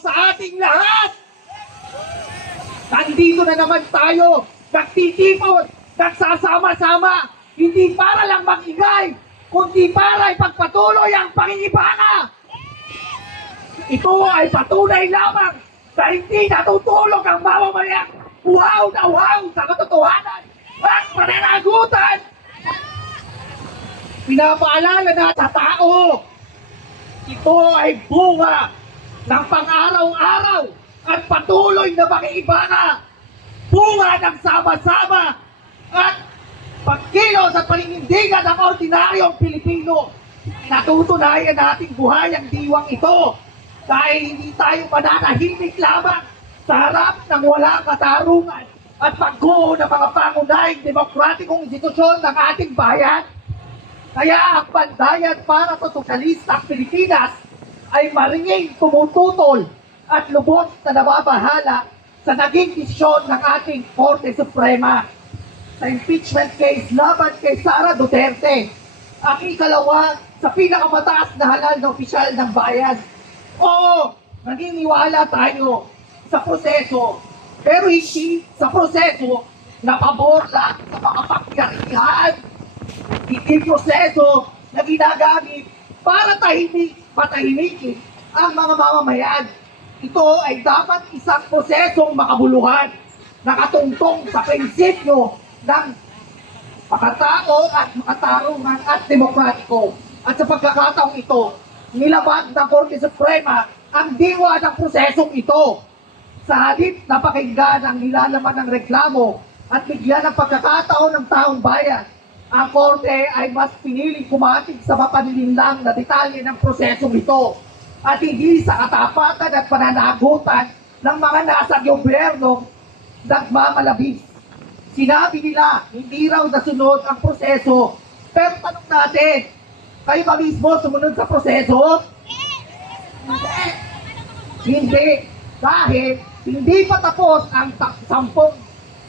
sa ating lahat. Nandito na naman tayo, nagtitipon, nagsasama-sama, hindi para lang mag-ingay, kundi para ipagpatuloy ang pangingibana. Ito ay patunay lamang na hindi natutulog ang mamamayang uhaw na uhaw sa katotohanan at pananagutan. Pinapaalala na sa tao, ito ay bunga ng pang-araw-araw at patuloy na pangingibana, bunga ng sama-sama at pagkilos at paninindigan ng ordinaryong Pilipino. Natutunayan nating buhay ang diwang ito dahil hindi tayo mananahimik lamang sa harap ng walang katarungan at pagguho ng mga pangunahing demokratikong institusyon ng ating bayan. Kaya ang bandayan para sa sosyalistang Pilipinas ay maringing tumututol at lubos na nababahala sa naging desisyon ng ating Korte Suprema sa impeachment case laban kay Sara Duterte, ang ikalawa sa pinakamataas na halal na opisyal ng bayan. Oo, naniniwala tayo sa proseso, pero hindi sa proseso na pabor lang sa mga pangyarihan. Hindi proseso na ginagamit para patahimikin ang mga mamamayan. Ito ay dapat isang prosesong makabuluhan, nakatungtong sa prinsipyo ng makatao at makatarungan at demokratiko. At sa pagkakataong ito, nilabag ng Korte Suprema ang diwa ng prosesong ito. Sa halip na pakinggan ang nilalaman ng reklamo at bigyan ng pagkakataon ng taong bayan, ang Korte ay mas piniling kumatig sa mapanilinlang na detalye ng prosesong ito at hindi sa katapatan at pananagutan ng mga nasa gobyerno nagmamalabis. Sinabi nila, hindi raw nasunod ang proseso. Pero tanong natin, kayo ba mismo sumunod sa proseso? Hindi. Dahil hindi pa tapos ang 10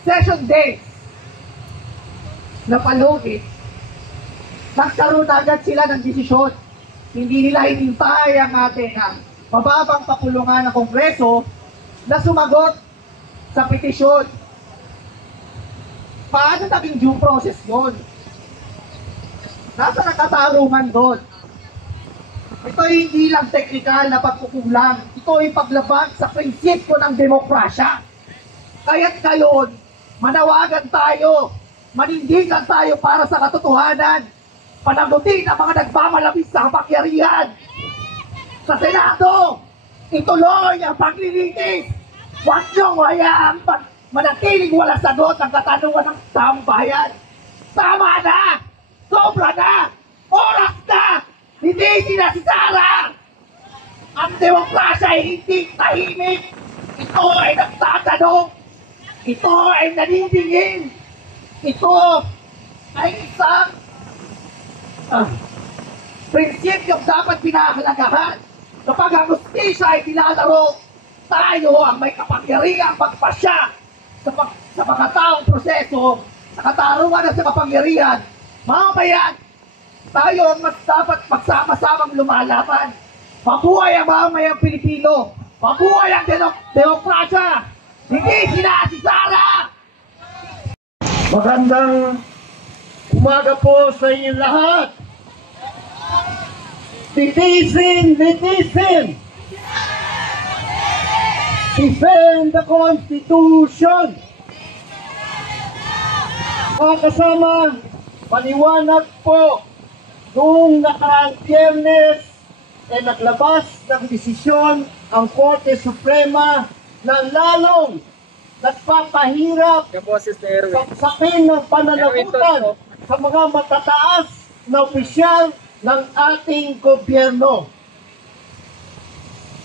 session days na palugit, nagkaroon agad sila ng desisyon. Hindi nila hinintay ang ating mababang kapulungan ng Kongreso na sumagot sa petisyon. Paano naging due process yun? Nasa nakatarungan doon. Ito ay hindi lang teknikal na pagkukulang. Ito ay paglabag sa prinsipyo ng demokrasya. Kaya't ngayon, manawagan tayo, manindigan tayo para sa katotohanan, panagutin ang mga nagmamalabis sa kapangyarihan. Sa Senado, ituloy ang paglilitis. Huwag niyong hayaang manatiling walang sagot ang katanungan ng taong bayan. Tama na! Sobra na! Oras na! Hindi sinasara! Ang demokrasya ay hindi tahimik. Ito ay nagtatanong. Ito ay naniningin. Ito ay isang prinsipyong dapat pinahalagahan. Kapag ang hustisya ay nilalaro, tayo ang may kapangyarihang magpasya sa mga taong proseso, sa katarungan at sa kapangyarihan. Mamayan, tayo ang mas dapat magsama-samang lumalaban. Mabuhay ang mamamayang Pilipino. Mabuhay ang demokrasya. Hindi sinasisara. Magandang umaga po sa inyo lahat. Titisin! Defend the Constitution! Mga kasama, paliwanag po, noong nakaraang Biyernes ay naglabas ng desisyon ang Korte Suprema na lalong nagpapahirap saksakin ng pananagutan sa mga matataas na opisyal ng ating gobyerno.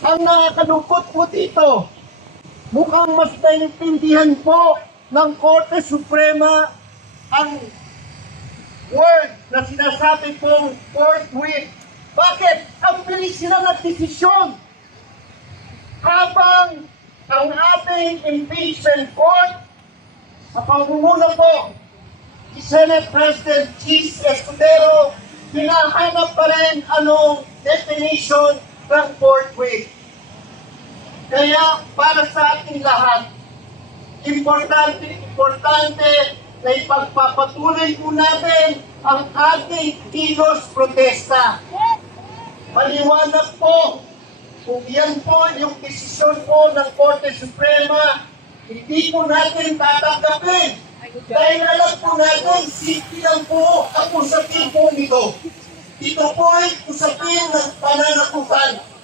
Ang nakakalungkot po dito, mukhang mas naiintindihan po ng Korte Suprema ang word na sinasabi pong forthwith. Bakit? Ang bilis sila ng desisyon. Habang ang ating impeachment court sa pangunguna po si Senate President Chis Escudero, hinahanap pa rin anong definition ng forthwith. Kaya para sa ating lahat, importante na ipagpapatuloy po natin ang ating kilos protesta. Maliwanag po, kung yan po yung desisyon po ng Korte Suprema, hindi po natin tatanggapin. Dahil alam po natin, simple lang po ang usapin po nito. Ito po ay usapin ng pananagutan.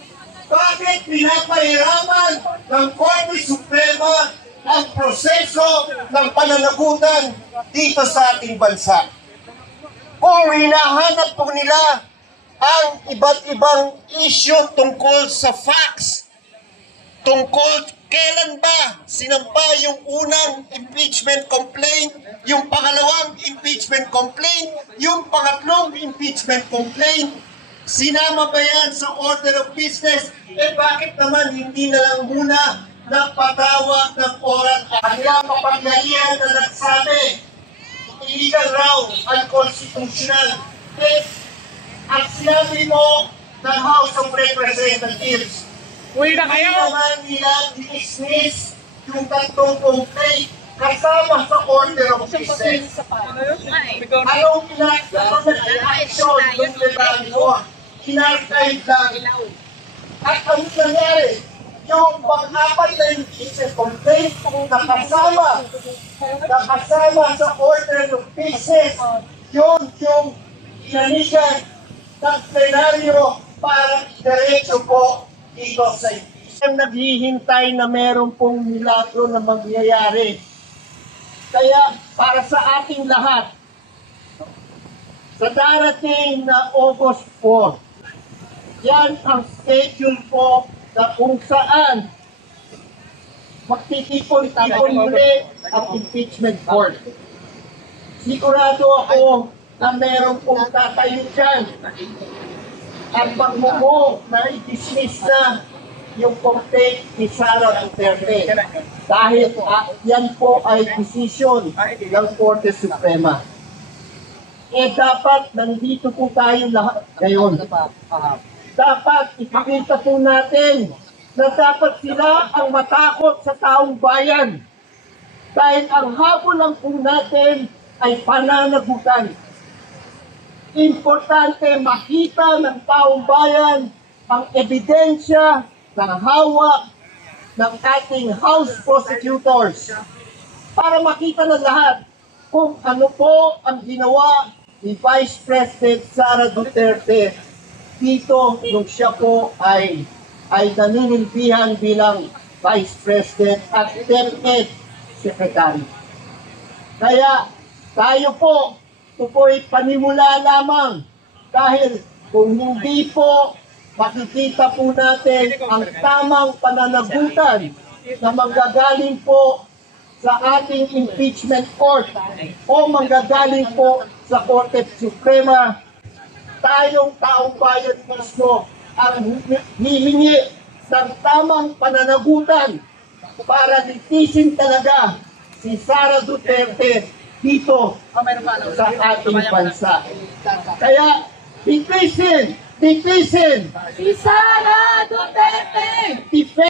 Bakit pinapahiraman ng Korte Suprema ang proseso ng pananagutan dito sa ating bansa? Kung hinahanap po nila ang iba't ibang issue tungkol sa facts, tungkol kailan ba sinampa yung unang impeachment complaint, yung pangalawang impeachment complaint, yung pangatlong impeachment complaint, sinama ba yan sa order of business? Bakit naman hindi na lang muna napatawag ng oras ang ilang kapangyarihan na nagsabi illegal raw, unconstitutional? Ang sinabi mo ng House of Representatives, Uwi na kayo! hindi naman nila dismiss yung tatlong complaint kasama sa order of business. Anong action yung legal mo? Inarchive lang. At ang nangyari, yung pang-apat na impeachment complaint nakasama sa order of business, yun yung inanigan ng plenaryo para diretso po dito sa impeachment. Naghihintay na meron pong milagro na mangyayari. Kaya para sa ating lahat, sa darating na August 4, yan ang schedule po na kung saan magtitipon-tipon muli ang impeachment court. Sigurado ako na meron pong tatayo dyan at pagmumo na i-dismiss na yung complaint ni Sara Duterte. Dahil yan po ay decision ng Korte Suprema. Dapat nandito po tayo lahat ngayon. Dapat ipakita po natin na dapat sila ang matakot sa taong bayan. Dahil ang habol lang po natin ay pananagutan. Importante makita ng taong bayan ang ebidensya ng hawak ng ating House Prosecutors para makita ng lahat kung ano po ang ginawa ni Vice President Sara Duterte dito nung siya po ay naninilbihan bilang Vice President at DepEd Secretary. Kaya tayo po, ito po ay panimula lamang dahil kung hindi po makikita po natin ang tamang pananagutan na manggagaling po sa ating impeachment court o manggagaling po sa Korte Suprema, tayong taong bayan mismo ang hihingi ng tamang pananagutan para litisin talaga si Sara Duterte dito sa ating bansa. Kaya litisin! Si Sara Duterte!